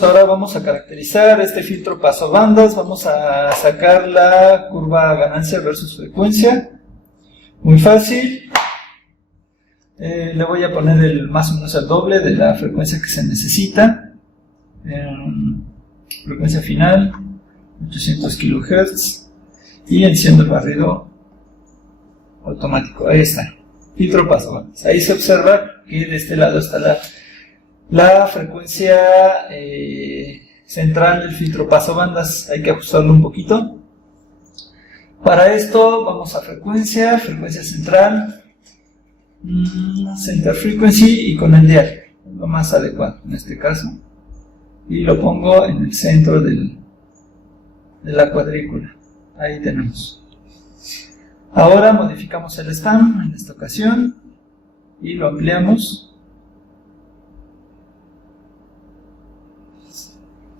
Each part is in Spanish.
Ahora vamos a caracterizar este filtro pasobandas, vamos a sacar la curva ganancia versus frecuencia. Muy fácil. Le voy a poner más o menos el doble de la frecuencia que se necesita. Frecuencia final, 800 kHz. Y enciendo el barrido automático. Ahí está. Filtro pasobandas. Ahí se observa que de este lado está la frecuencia central del filtro pasobandas. Hay que ajustarlo un poquito. Para esto vamos a frecuencia central, center frequency, y con el dial, lo más adecuado en este caso, y lo pongo en el centro de la cuadrícula. Ahí tenemos. Ahora modificamos el span en esta ocasión y lo ampliamos.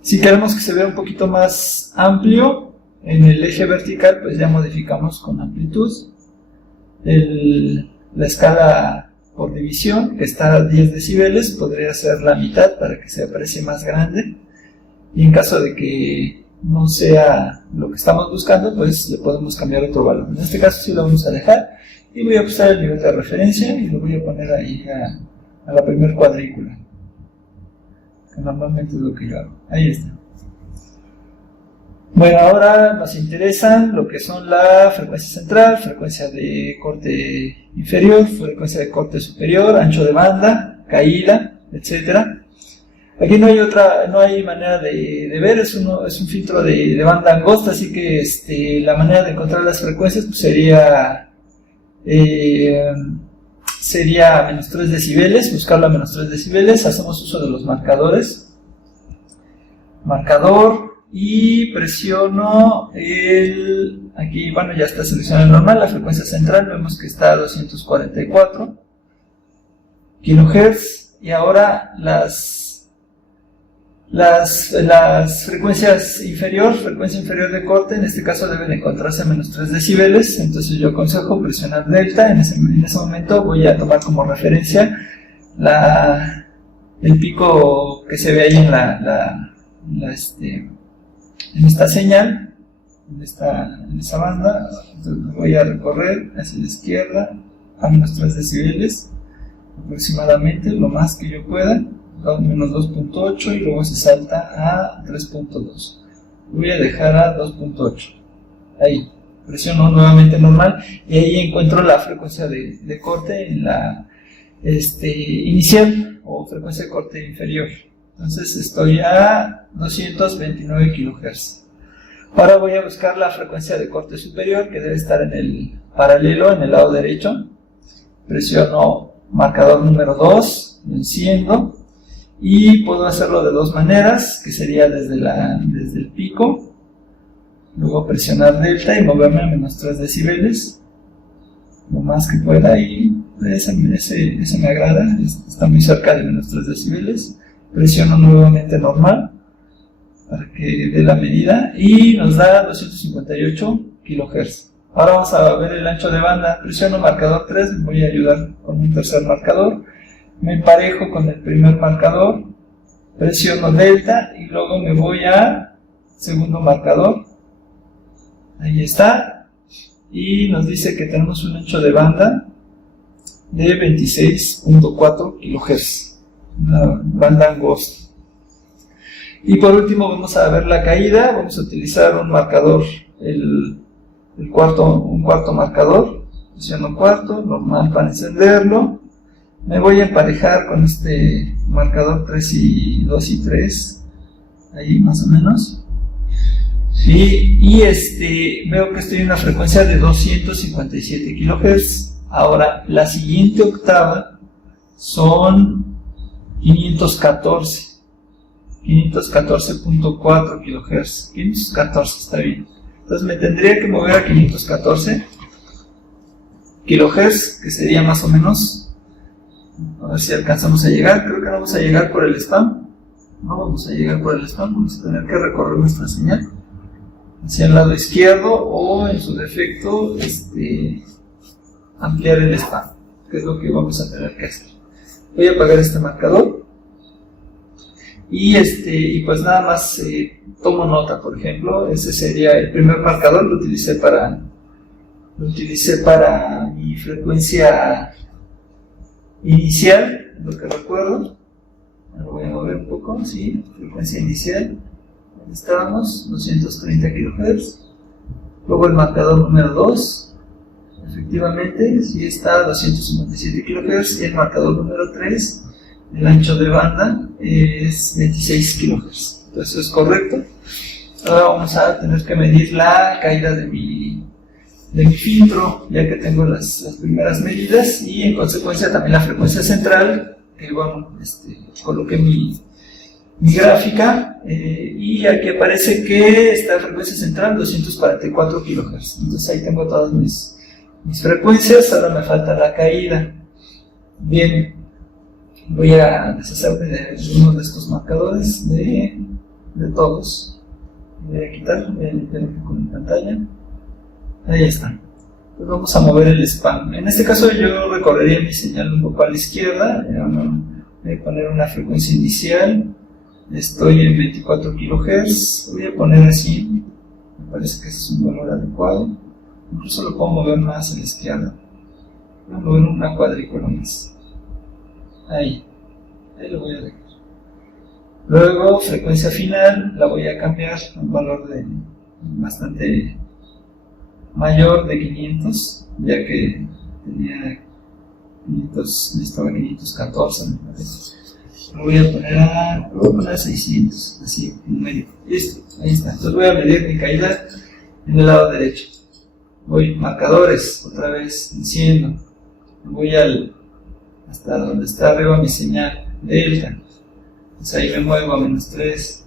Si queremos que se vea un poquito más amplio en el eje vertical, pues ya modificamos con amplitud. La escala por división, que está a 10 decibeles, podría ser la mitad para que se aprecie más grande. Y en caso de que no sea lo que estamos buscando, pues le podemos cambiar otro valor. En este caso sí lo vamos a dejar y voy a ajustar el nivel de referencia y lo voy a poner ahí a la primera cuadrícula, que normalmente es lo que yo hago. Ahí está. Bueno, ahora nos interesan lo que son la frecuencia central, frecuencia de corte inferior, frecuencia de corte superior, ancho de banda, caída, etc. Aquí no hay manera de ver, es un filtro de banda angosta, así que la manera de encontrar las frecuencias pues sería a menos 3 decibeles, buscarlo a menos 3 decibeles, hacemos uso de los marcadores. Marcador, y presiono aquí, bueno, ya está seleccionado normal, la frecuencia central, vemos que está a 244 kHz, y ahora las frecuencias frecuencia inferior de corte, en este caso deben encontrarse a menos 3 decibeles, entonces yo aconsejo presionar delta. En ese momento voy a tomar como referencia el pico que se ve ahí en esta señal, en esa banda. Entonces voy a recorrer hacia la izquierda a menos 3 decibeles aproximadamente, lo más que yo pueda, menos 2.8, y luego se salta a 3.2. Voy a dejar a 2.8. Ahí presiono nuevamente normal y ahí encuentro la frecuencia de corte en la inicial, o frecuencia de corte inferior. Entonces estoy a 229 kHz. Ahora voy a buscar la frecuencia de corte superior, que debe estar en el paralelo, en el lado derecho. Presiono marcador número 2, lo enciendo, y puedo hacerlo de dos maneras, que sería desde el pico, luego presionar delta y moverme a menos 3 decibeles, lo más que pueda, y ese me agrada, está muy cerca de menos 3 decibeles. Presiono nuevamente normal para que dé la medida y nos da 258 kHz. Ahora vamos a ver el ancho de banda. Presiono marcador 3, me voy a ayudar con un tercer marcador. Me emparejo con el primer marcador, presiono delta y luego me voy a segundo marcador. Ahí está. Y nos dice que tenemos un ancho de banda de 26.4 kHz. Una banda angosta. Y por último vamos a ver la caída. Vamos a utilizar un marcador, un cuarto marcador. Presiono cuarto, normal para encenderlo. Me voy a emparejar con este marcador 2 y 3, ahí más o menos. Y veo que estoy en una frecuencia de 257 kHz. Ahora, la siguiente octava son 514.4 kHz. 514 está bien. Entonces me tendría que mover a 514 kHz, que sería más o menos, a ver si alcanzamos a llegar. Creo que no vamos a llegar por el spam. No vamos a llegar por el spam, vamos a tener que recorrer nuestra señal hacia el lado izquierdo, o en su defecto ampliar el spam, que es lo que vamos a tener que hacer. Voy a apagar este marcador y pues nada más tomo nota. Por ejemplo, ese sería el primer marcador, lo utilicé para mi frecuencia inicial, lo que recuerdo. Lo voy a mover un poco, sí, frecuencia inicial, ahí estábamos, 230 kHz. Luego el marcador número 2, efectivamente, sí está a 257 kHz. Y el marcador número 3, el ancho de banda, es 26 kHz. Entonces es correcto. Ahora vamos a tener que medir la caída de mi filtro, ya que tengo las primeras medidas, y en consecuencia también la frecuencia central, que bueno, coloqué mi gráfica, y aquí aparece que esta frecuencia central 244 kHz. Entonces ahí tengo todas mis frecuencias. Ahora me falta la caída. Bien, voy a deshacerme de uno de estos marcadores, de todos. Voy a quitar, voy a limpiar con mi pantalla. Ahí está. Pues vamos a mover el spam. En este caso yo recorrería mi señal un poco a la izquierda. Voy a poner una frecuencia inicial. Estoy en 24 kHz. Voy a poner así. Me parece que ese es un valor adecuado. Incluso lo puedo mover más a la izquierda. Voy a mover una cuadrícula más. Ahí lo voy a dejar. Luego, frecuencia final, la voy a cambiar a un valor bastante mayor, de 500, ya que tenía 500, necesitaba 514, me parece. Lo voy a poner a 600, así, numérico. Listo, ahí está. Entonces voy a medir mi caída en el lado derecho. Voy marcadores, otra vez, enciendo. Voy hasta donde está arriba mi señal, delta. Entonces ahí me muevo a menos 3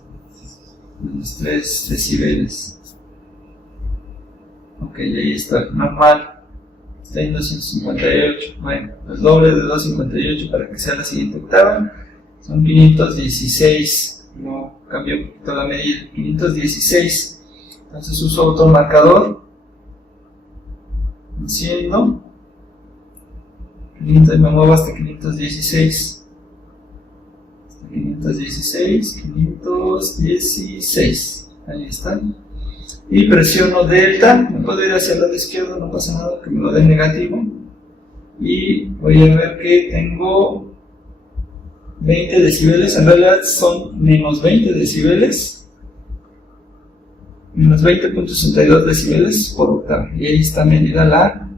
decibeles. Ok, ahí está, normal. Está en 258. Bueno, el doble de 258 para que sea la siguiente octava. Son 516. No cambió un poquito la medida. 516. Entonces uso otro marcador. Enciendo. Me muevo hasta 516. 516. Ahí está. Y presiono delta. Me puedo ir hacia el lado izquierdo, no pasa nada, que me lo dé negativo. Y voy a ver que tengo 20 decibeles. En realidad son menos 20 decibeles. Menos 20.62 decibeles por octava. Y ahí está medida la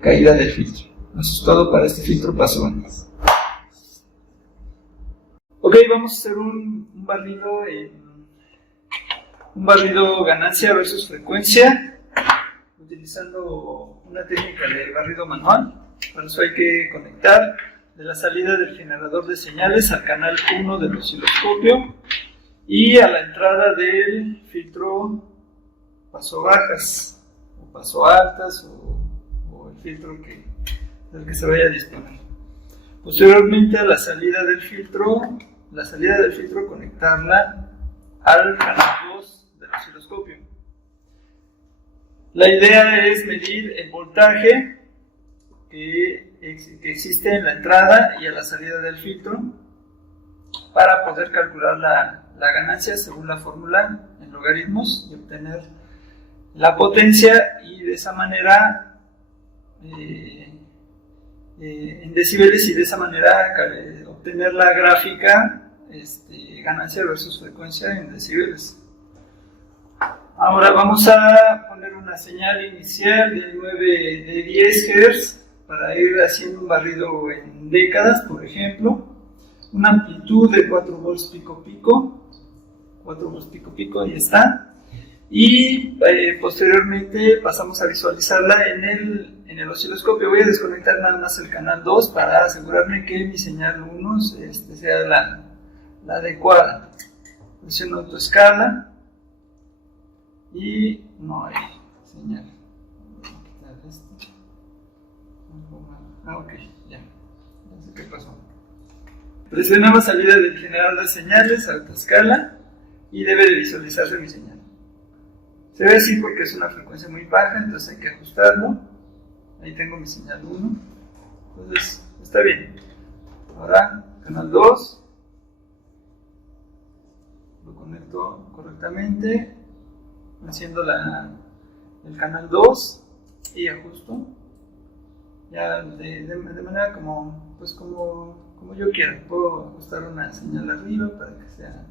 caída del filtro. Eso es todo para este filtro paso bandas. Ok, vamos a hacer un barrido ganancia versus frecuencia, utilizando una técnica de barrido manual. Para eso hay que conectar de la salida del generador de señales al canal 1 del osciloscopio y a la entrada del filtro paso bajas o paso altas o el filtro del que se vaya a disponer. Posteriormente a la salida del filtro conectarla al canal 2 del osciloscopio. La idea es medir el voltaje que existe en la entrada y a la salida del filtro para poder calcular la ganancia según la fórmula en logaritmos y obtener la potencia, y de esa manera en decibeles, y de esa manera obtener la gráfica ganancia versus frecuencia en decibeles. Ahora vamos a poner una señal inicial de 10 Hz para ir haciendo un barrido en décadas, por ejemplo. Una amplitud de 4 volts pico pico. 4 volts pico pico, ahí está. Y posteriormente pasamos a visualizarla en el osciloscopio. Voy a desconectar nada más el canal 2 para asegurarme que mi señal 1 sea la adecuada. Presiono autoescala y no hay señal. Ok, ya sé qué pasó. Presionamos salida del generador de señales, autoescala, y debe de visualizarse mi señal. Se ve así porque es una frecuencia muy baja, entonces hay que ajustarlo. Ahí tengo mi señal 1. Entonces, está bien. Ahora, canal 2. conecto correctamente, enciendo el canal 2 y ajusto ya de manera como yo quiera. Puedo ajustar una señal arriba para que sea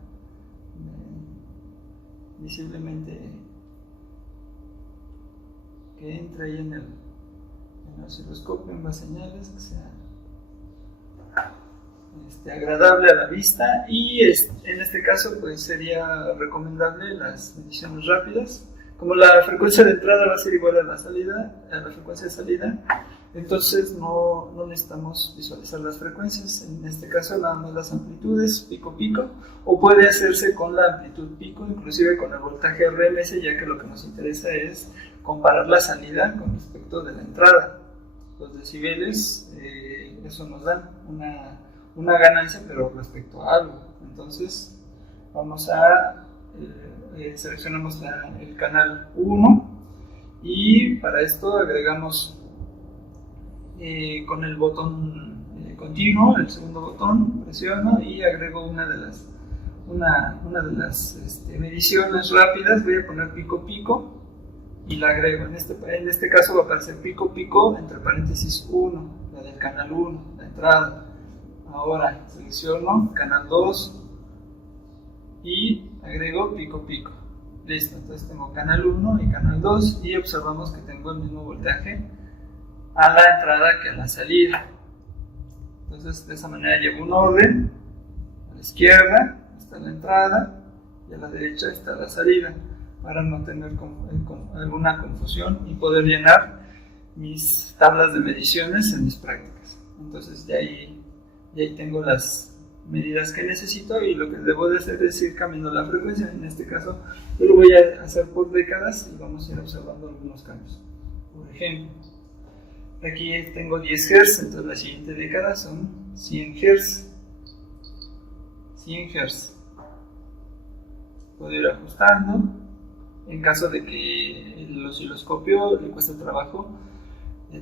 visiblemente, que entre ahí en el osciloscopio ambas señales, que sea agradable a la vista. Y en este caso pues sería recomendable las mediciones rápidas. Como la frecuencia de entrada va a ser igual a la frecuencia de salida, entonces no necesitamos visualizar las frecuencias. En este caso nada más las amplitudes pico-pico, o puede hacerse con la amplitud pico, inclusive con el voltaje RMS, ya que lo que nos interesa es comparar la salida con respecto de la entrada. Los decibeles, eso nos dan una ganancia, pero respecto a algo. Entonces vamos a seleccionamos el canal 1 y para esto agregamos con el botón continuo, el segundo botón, presiono y agrego una de las mediciones rápidas. Voy a poner pico-pico y la agrego. En este caso va a aparecer pico-pico entre paréntesis 1, la del canal 1, la entrada. Ahora selecciono canal 2 y agrego pico-pico. Listo, entonces tengo canal 1 y canal 2 y observamos que tengo el mismo voltaje a la entrada que a la salida. Entonces de esa manera llevo un orden. A la izquierda está la entrada y a la derecha está la salida, para no tener alguna confusión y poder llenar mis tablas de mediciones en mis prácticas. Entonces de ahí tengo las medidas que necesito y lo que debo de hacer es ir cambiando la frecuencia. En este caso yo lo voy a hacer por décadas y vamos a ir observando algunos cambios. Por ejemplo, aquí tengo 10 Hz, entonces la siguiente década son 100 Hz. 100 Hz. Puedo ir ajustando. En caso de que el osciloscopio le cueste trabajo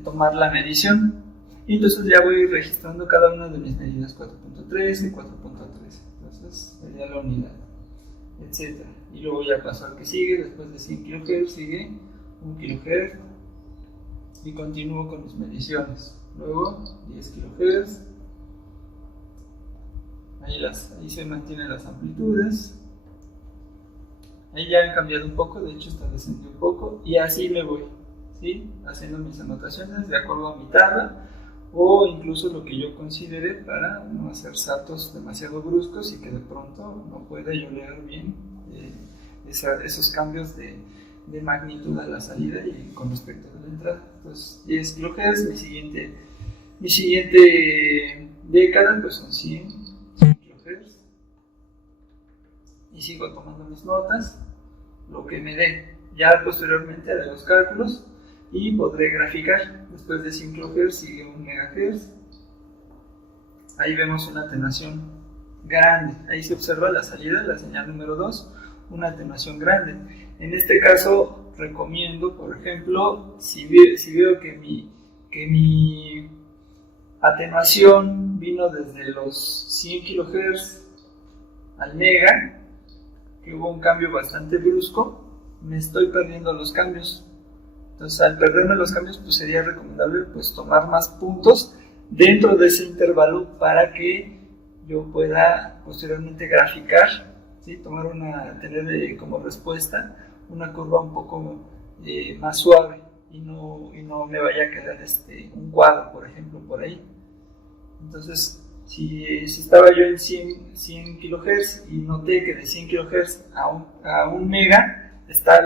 tomar la medición, y entonces ya voy registrando cada una de mis medidas, 4.13, 4.13, entonces sería la unidad, etc. Y luego ya paso al que sigue. Después de 100 kHz sigue 1 kHz y continúo con mis mediciones. Luego 10 kHz, ahí se mantienen las amplitudes. Ahí ya han cambiado un poco, de hecho está descendiendo un poco, y así me voy, ¿sí? Haciendo mis anotaciones de acuerdo a mi tabla, o incluso lo que yo considere, para no hacer saltos demasiado bruscos y que de pronto no pueda yo leer bien esos cambios de magnitud a la salida y con respecto a la entrada. Entonces 10 kHz, mi siguiente década pues son 100 kHz, y sigo tomando mis notas, lo que me dé. Ya posteriormente haré los cálculos y podré graficar. Después de 100 kHz sigue 1 MHz. Ahí vemos una atenuación grande. Ahí se observa la salida, la señal número 2, una atenuación grande. En este caso recomiendo, por ejemplo, si veo que mi atenuación vino desde los 100 kHz al mega, que hubo un cambio bastante brusco, me estoy perdiendo los cambios. Entonces, al perderme los cambios, pues sería recomendable pues tomar más puntos dentro de ese intervalo para que yo pueda posteriormente graficar, ¿sí? Tener como respuesta una curva un poco más suave y no me vaya a quedar un cuadro, por ejemplo, por ahí. Entonces, si estaba yo en 100 kHz y noté que de 100 kHz a 1 mega está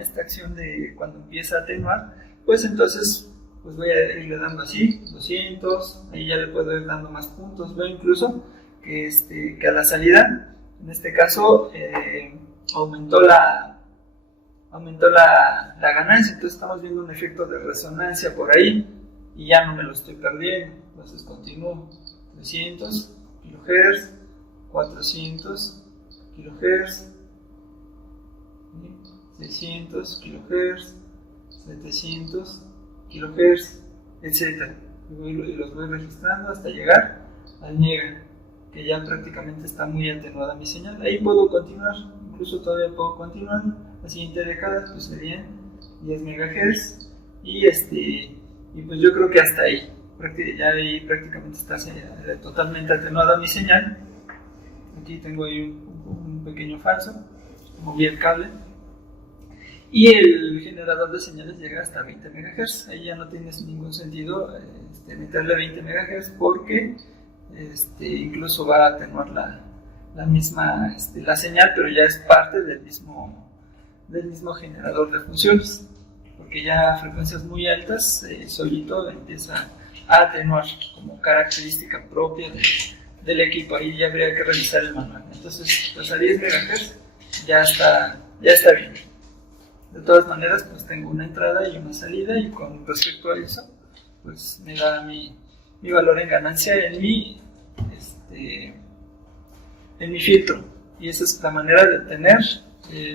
esta acción de cuando empieza a atenuar, pues entonces pues voy a irle dando así, 200, ahí ya le puedo ir dando más puntos. Veo incluso que a la salida, en este caso, aumentó la ganancia, entonces estamos viendo un efecto de resonancia por ahí y ya no me lo estoy perdiendo. Entonces continúo, 300 kHz, 400 kHz, 600 kHz, 700 kHz, etc. Y los voy registrando hasta llegar al mega. que ya prácticamente está muy atenuada mi señal. Ahí puedo continuar, incluso todavía puedo continuar. La siguiente década pues serían 10 MHz y pues yo creo que hasta ahí. Ya ahí prácticamente está totalmente atenuada mi señal. Aquí tengo ahí un pequeño falso, moví el cable. Y el generador de señales llega hasta 20 MHz. Ahí ya no tiene ningún sentido meterle 20 MHz porque incluso va a atenuar la misma la señal, pero ya es parte del mismo generador de funciones, porque ya a frecuencias muy altas solito empieza a atenuar como característica propia del equipo. Ahí ya habría que revisar el manual. Entonces, pues a 10 MHz ya está bien. De todas maneras, pues tengo una entrada y una salida, y con respecto a eso, pues me da mi valor en ganancia en mi filtro. Y esa es la manera de obtener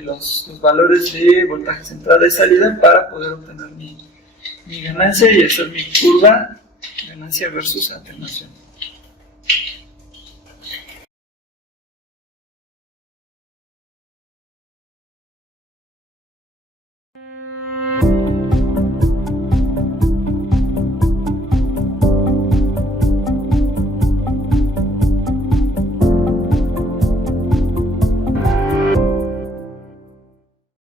los valores de voltajes entrada y salida para poder obtener mi ganancia y hacer mi curva ganancia versus atenuación.